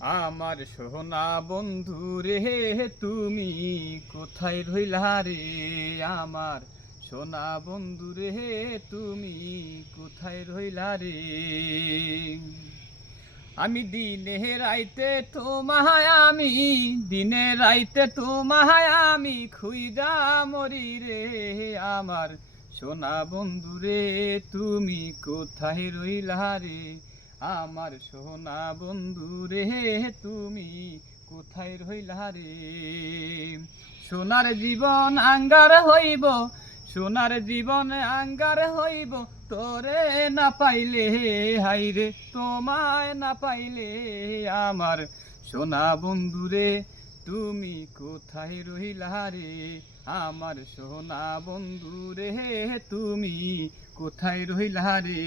আমার সোনা বন্ধু রে, তুমি কোথায় রইলা রে? আমার সোনা বন্ধু রে, তুমি কোথায় রইলা রে? আমি দিনে রাইতে তোমায় আমি দিনে রাইতে তোমায় আমি খুইজা মরি রে। আমার সোনা বন্ধু রে, তুমি কোথায় রইলা রে? আমার সোনা বন্ধু রে, তুমি কোথায় রইলা রে? সোনার জীবন আঙ্গার হইব, সোনার জীবন আঙ্গার হইব, তোরে না পাইলে হাইরে, তোমায় না পাইলে। আমার সোনা বন্ধু রে, তুমি কোথায় রইলা রে? আমার সোনা বন্ধু রে, তুমি কোথায় রইলা রে?